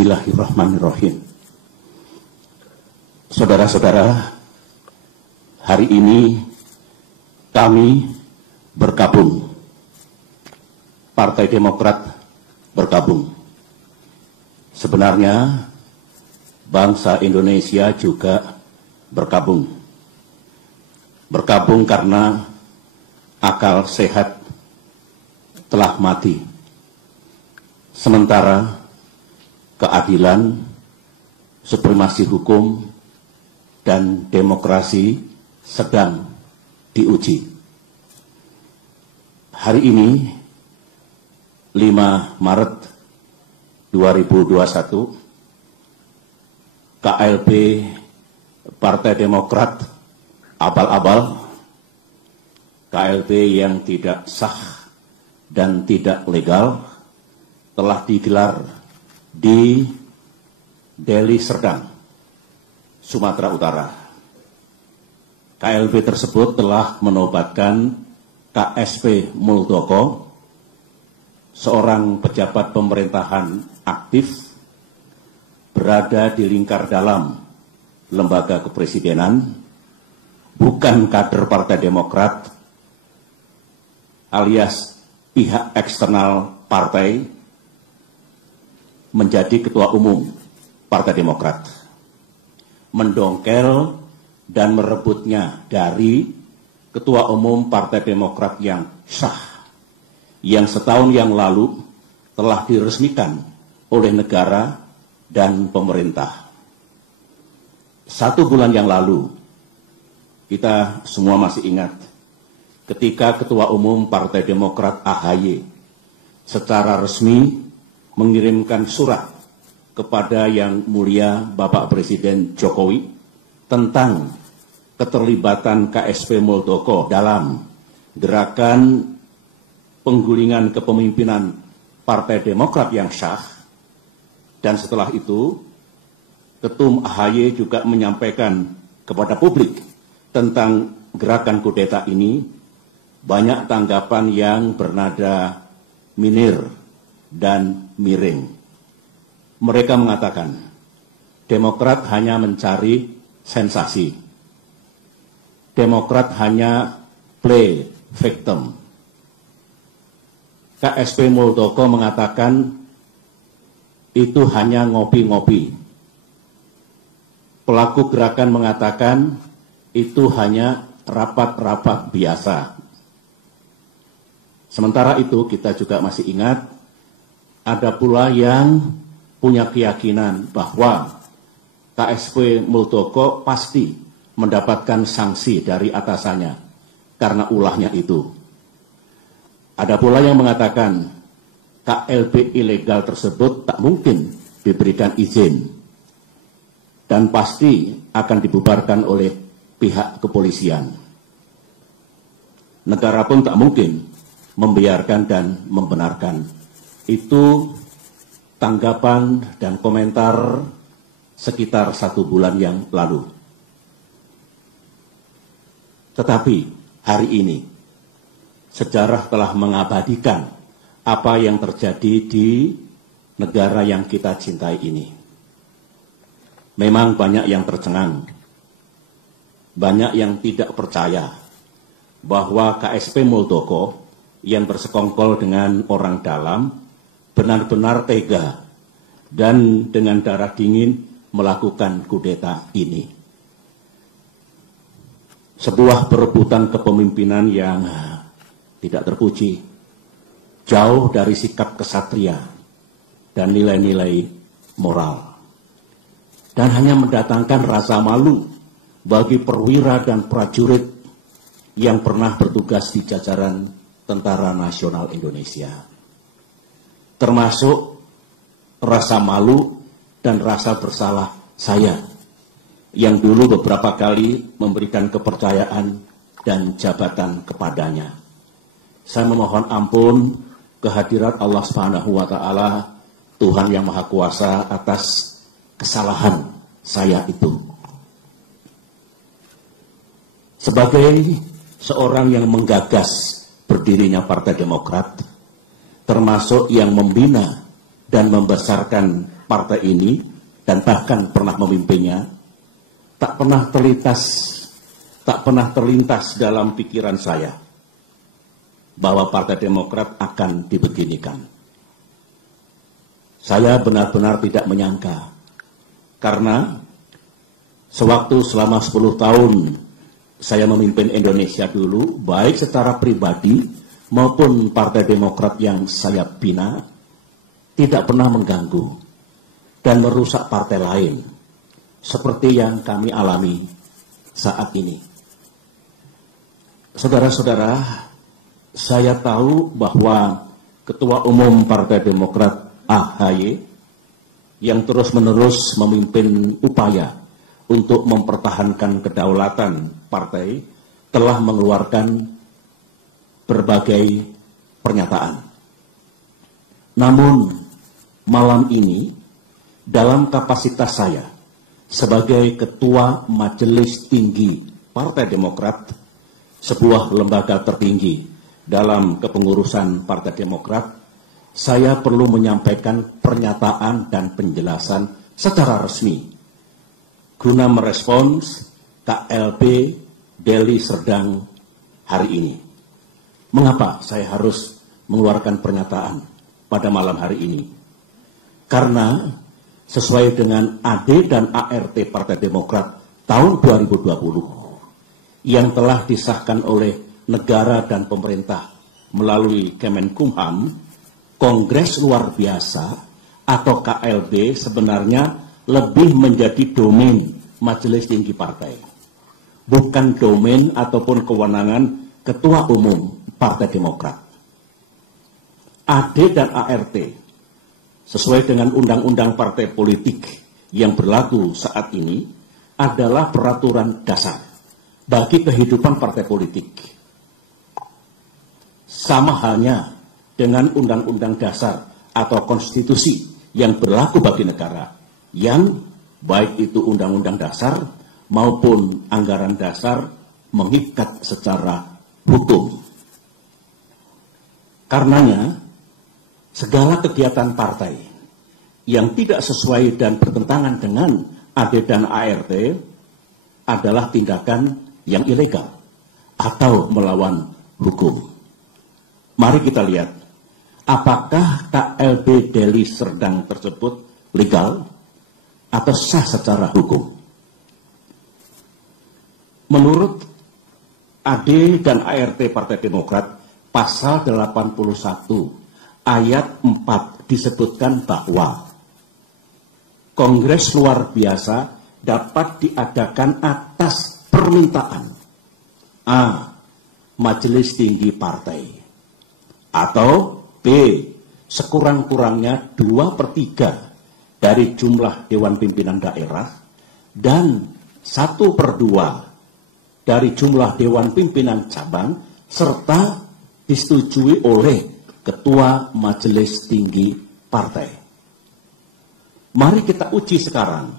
Bismillahirrahmanirrahim. Saudara-saudara, hari ini kami bergabung. Partai Demokrat bergabung. Sebenarnya bangsa Indonesia juga bergabung. Bergabung karena akal sehat telah mati. Sementara keadilan, supremasi hukum, dan demokrasi sedang diuji. Hari ini, 5 Maret 2021, KLB Partai Demokrat abal-abal, KLB yang tidak sah dan tidak legal, telah digelar di Deli Serdang, Sumatera Utara. KLB tersebut telah menobatkan KSP Muldoko, seorang pejabat pemerintahan aktif, berada di lingkar dalam lembaga kepresidenan, bukan kader Partai Demokrat, alias pihak eksternal partai, menjadi ketua umum Partai Demokrat, mendongkel dan merebutnya dari ketua umum Partai Demokrat yang sah, yang setahun yang lalu telah diresmikan oleh negara dan pemerintah. 1 bulan yang lalu, kita semua masih ingat, ketika ketua umum Partai Demokrat AHY secara resmi mengirimkan surat kepada Yang Mulia Bapak Presiden Jokowi tentang keterlibatan KSP Muldoko dalam gerakan penggulingan kepemimpinan Partai Demokrat yang sah. Dan setelah itu, Ketum AHY juga menyampaikan kepada publik tentang gerakan kudeta ini. Banyak tanggapan yang bernada minir dan miring. Mereka mengatakan, Demokrat hanya mencari sensasi. Demokrat hanya play victim. KSP Muldoko mengatakan itu hanya ngopi-ngopi. Pelaku gerakan mengatakan itu hanya rapat-rapat biasa. Sementara itu kita juga masih ingat, ada pula yang punya keyakinan bahwa KSP Muldoko pasti mendapatkan sanksi dari atasannya karena ulahnya itu. Ada pula yang mengatakan KLB ilegal tersebut tak mungkin diberikan izin dan pasti akan dibubarkan oleh pihak kepolisian. Negara pun tak mungkin membiarkan dan membenarkan. Itu tanggapan dan komentar sekitar 1 bulan yang lalu. Tetapi hari ini, sejarah telah mengabadikan apa yang terjadi di negara yang kita cintai ini. Memang banyak yang tercengang, banyak yang tidak percaya bahwa KSP Muldoko yang bersekongkol dengan orang dalam benar-benar tega dan dengan darah dingin melakukan kudeta ini. Sebuah perebutan kepemimpinan yang tidak terpuji, jauh dari sikap kesatria dan nilai-nilai moral, dan hanya mendatangkan rasa malu bagi perwira dan prajurit yang pernah bertugas di jajaran Tentara Nasional Indonesia. Termasuk rasa malu dan rasa bersalah saya yang dulu beberapa kali memberikan kepercayaan dan jabatan kepadanya. Saya memohon ampun kehadirat Allah Subhanahu wa Ta'ala, Tuhan yang Maha Kuasa, atas kesalahan saya itu. Sebagai seorang yang menggagas berdirinya Partai Demokrat, termasuk yang membina dan membesarkan partai ini dan bahkan pernah memimpinnya, tak pernah terlintas dalam pikiran saya bahwa Partai Demokrat akan dibeginikan. Saya benar-benar tidak menyangka, karena sewaktu selama 10 tahun saya memimpin Indonesia dulu, baik secara pribadi maupun Partai Demokrat yang saya bina, tidak pernah mengganggu dan merusak partai lain, seperti yang kami alami saat ini. Saudara-saudara, saya tahu bahwa Ketua Umum Partai Demokrat AHY yang terus-menerus memimpin upaya untuk mempertahankan kedaulatan partai telah mengeluarkan berbagai pernyataan. Namun, malam ini, dalam kapasitas saya sebagai Ketua Majelis Tinggi Partai Demokrat, sebuah lembaga tertinggi dalam kepengurusan Partai Demokrat, saya perlu menyampaikan pernyataan dan penjelasan secara resmi guna merespons KLB Deli Serdang hari ini. Mengapa saya harus mengeluarkan pernyataan pada malam hari ini? Karena sesuai dengan AD dan ART Partai Demokrat tahun 2020 yang telah disahkan oleh negara dan pemerintah melalui Kemenkumham, Kongres Luar Biasa atau KLB sebenarnya lebih menjadi domain Majelis Tinggi Partai, bukan domain ataupun kewenangan Ketua Umum Partai Demokrat. AD dan ART sesuai dengan undang-undang partai politik yang berlaku saat ini adalah peraturan dasar bagi kehidupan partai politik. Sama halnya dengan undang-undang dasar atau konstitusi yang berlaku bagi negara, yang baik itu undang-undang dasar maupun anggaran dasar mengikat secara hukum. Karenanya, segala kegiatan partai yang tidak sesuai dan bertentangan dengan AD dan ART adalah tindakan yang ilegal atau melawan hukum. Mari kita lihat, apakah KLB Deli Serdang tersebut legal atau sah secara hukum? Menurut AD dan ART Partai Demokrat, pasal 81 ayat 4 disebutkan bahwa Kongres Luar Biasa dapat diadakan atas permintaan A. Majelis Tinggi Partai, atau B. sekurang-kurangnya 2/3 dari jumlah Dewan Pimpinan Daerah dan 1/2 dari jumlah Dewan Pimpinan Cabang serta disetujui oleh Ketua Majelis Tinggi Partai. Mari kita uji sekarang,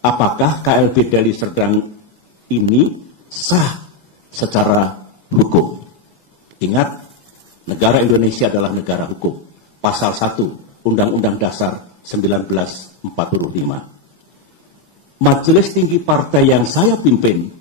apakah KLB Deli Serdang ini sah secara hukum. Ingat, negara Indonesia adalah negara hukum. Pasal 1 Undang-Undang Dasar 1945. Majelis Tinggi Partai yang saya pimpin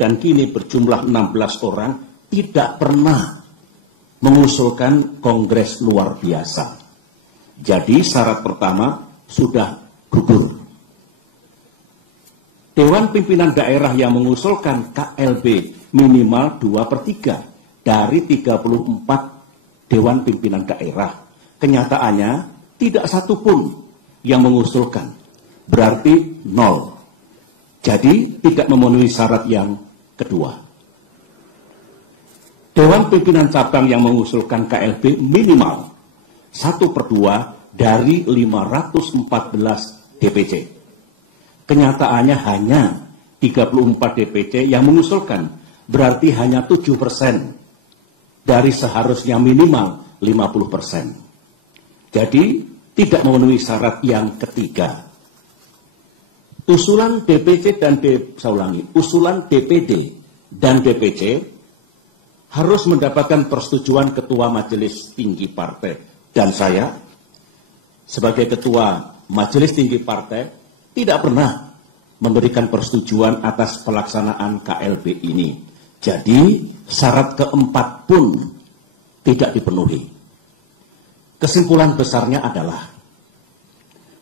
dan kini berjumlah 16 orang tidak pernah mengusulkan Kongres Luar Biasa. Jadi syarat pertama sudah gugur. Dewan Pimpinan Daerah yang mengusulkan KLB minimal 2/3 dari 34 Dewan Pimpinan Daerah. Kenyataannya tidak satu pun yang mengusulkan, berarti 0. Jadi tidak memenuhi syarat yang kedua. Dewan Pimpinan Cabang yang mengusulkan KLB minimal 1/2 dari 514 DPC. Kenyataannya hanya 34 DPC yang mengusulkan, berarti hanya 7% dari seharusnya minimal 50%. Jadi tidak memenuhi syarat yang ketiga. Usulan DPC dan usulan DPD dan DPC harus mendapatkan persetujuan Ketua Majelis Tinggi Partai dan saya sebagai Ketua Majelis Tinggi Partai tidak pernah memberikan persetujuan atas pelaksanaan KLB ini. Jadi syarat keempat pun tidak dipenuhi. Kesimpulan besarnya adalah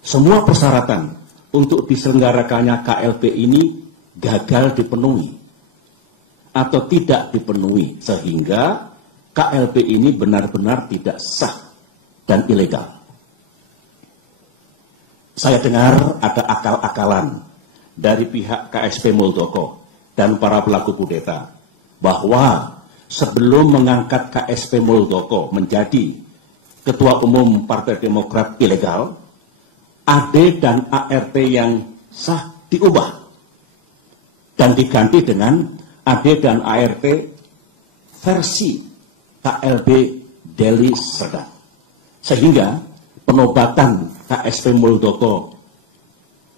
semua persyaratan untuk diselenggarakannya KLB ini gagal dipenuhi atau tidak dipenuhi, sehingga KLB ini benar-benar tidak sah dan ilegal. Saya dengar ada akal-akalan dari pihak KSP Muldoko dan para pelaku kudeta bahwa sebelum mengangkat KSP Muldoko menjadi Ketua Umum Partai Demokrat ilegal, AD dan ART yang sah diubah dan diganti dengan AD dan ART versi KLB Deli Serdang, sehingga penobatan KSP Muldoko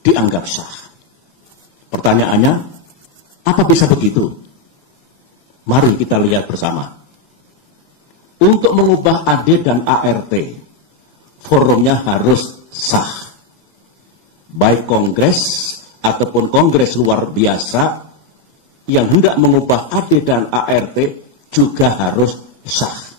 dianggap sah. Pertanyaannya, apa bisa begitu? Mari kita lihat bersama. Untuk mengubah AD dan ART, forumnya harus sah. Baik kongres ataupun kongres luar biasa yang hendak mengubah AD dan ART juga harus sah.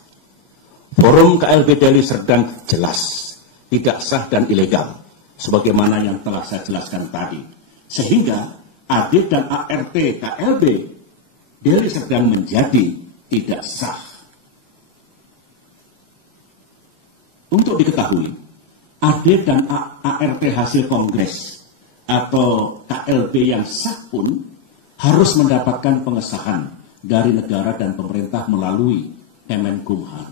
Forum KLB Deli Serdang jelas tidak sah dan ilegal, sebagaimana yang telah saya jelaskan tadi. Sehingga AD dan ART KLB Deli Serdang menjadi tidak sah. Untuk diketahui, AD dan ART hasil kongres atau KLB yang sah pun harus mendapatkan pengesahan dari negara dan pemerintah melalui Kemenkumham.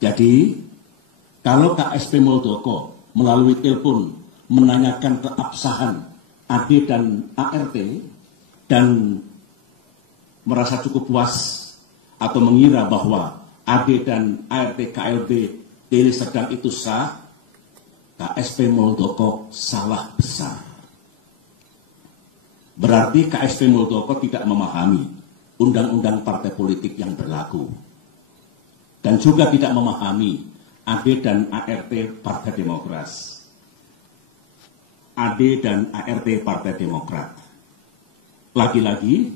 Jadi, kalau KSP Muldoko melalui telepon menanyakan keabsahan AD dan ART dan merasa cukup puas atau mengira bahwa AD dan ART KLB Deli Serdang itu sah, KSP Muldoko salah besar. Berarti KSP Muldoko tidak memahami undang-undang partai politik yang berlaku dan juga tidak memahami AD dan ART Partai Demokrat. AD dan ART Partai Demokrat. Lagi-lagi,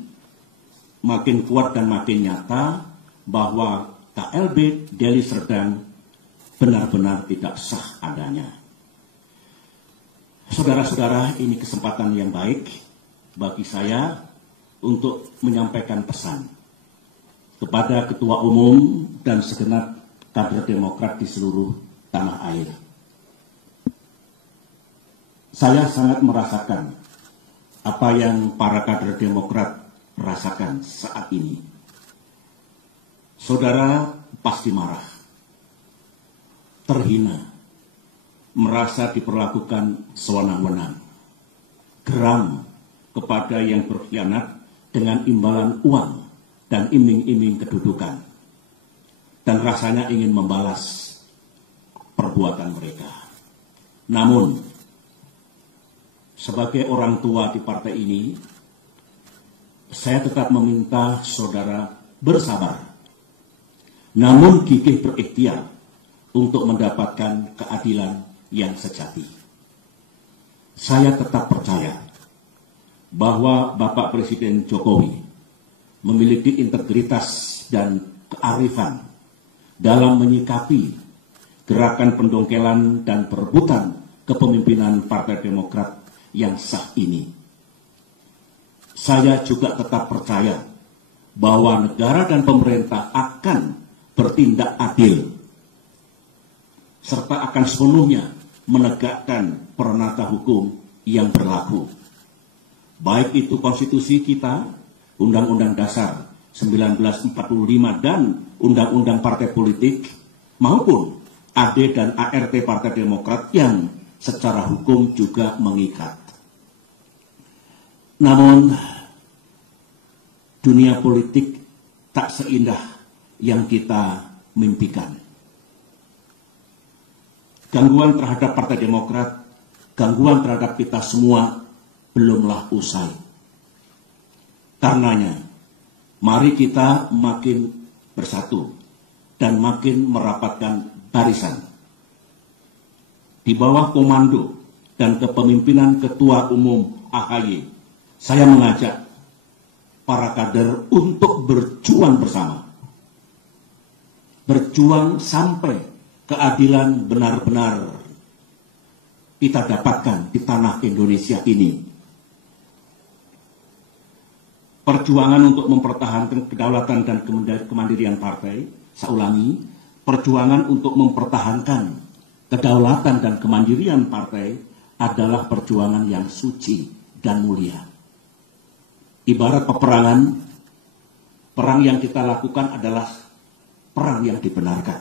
makin kuat dan makin nyata bahwa KLB Deli Serdang benar-benar tidak sah adanya. Saudara-saudara, ini kesempatan yang baik bagi saya untuk menyampaikan pesan kepada Ketua Umum dan segenap kader Demokrat di seluruh tanah air. Saya sangat merasakan apa yang para kader Demokrat rasakan saat ini. Saudara pasti marah, terhina, merasa diperlakukan sewenang-wenang, geram kepada yang berkhianat dengan imbalan uang dan iming-iming kedudukan, dan rasanya ingin membalas perbuatan mereka. Namun, sebagai orang tua di partai ini, saya tetap meminta saudara bersabar, namun gigih berikhtiar untuk mendapatkan keadilan yang sejati. Saya tetap percaya bahwa Bapak Presiden Jokowi memiliki integritas dan kearifan dalam menyikapi gerakan pendongkelan dan perebutan kepemimpinan Partai Demokrat yang sah ini. Saya juga tetap percaya bahwa negara dan pemerintah akan bertindak adil serta akan sepenuhnya menegakkan peranata hukum yang berlaku. Baik itu konstitusi kita, Undang-Undang Dasar 1945 dan Undang-Undang Partai Politik, maupun AD dan ART Partai Demokrat yang secara hukum juga mengikat. Namun, dunia politik tak seindah yang kita mimpikan. Gangguan terhadap Partai Demokrat, gangguan terhadap kita semua belumlah usai. Karenanya, mari kita makin bersatu dan makin merapatkan barisan. di bawah komando dan kepemimpinan Ketua Umum AHY, saya mengajak para kader untuk berjuang bersama. Berjuang sampai keadilan benar-benar kita dapatkan di tanah Indonesia ini. Perjuangan untuk mempertahankan kedaulatan dan kemandirian partai, saya ulangi, perjuangan untuk mempertahankan kedaulatan dan kemandirian partai adalah perjuangan yang suci dan mulia. Ibarat peperangan, perang yang kita lakukan adalah perang yang dibenarkan.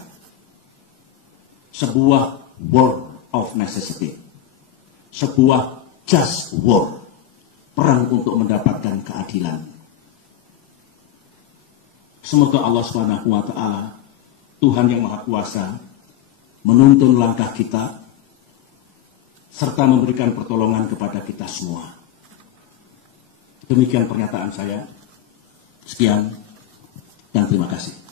Sebuah war of necessity. Sebuah just war. Perang untuk mendapatkan keadilan. Semoga Allah SWT, Tuhan yang Maha Kuasa, menuntun langkah kita, serta memberikan pertolongan kepada kita semua. Demikian pernyataan saya. Sekian, dan terima kasih.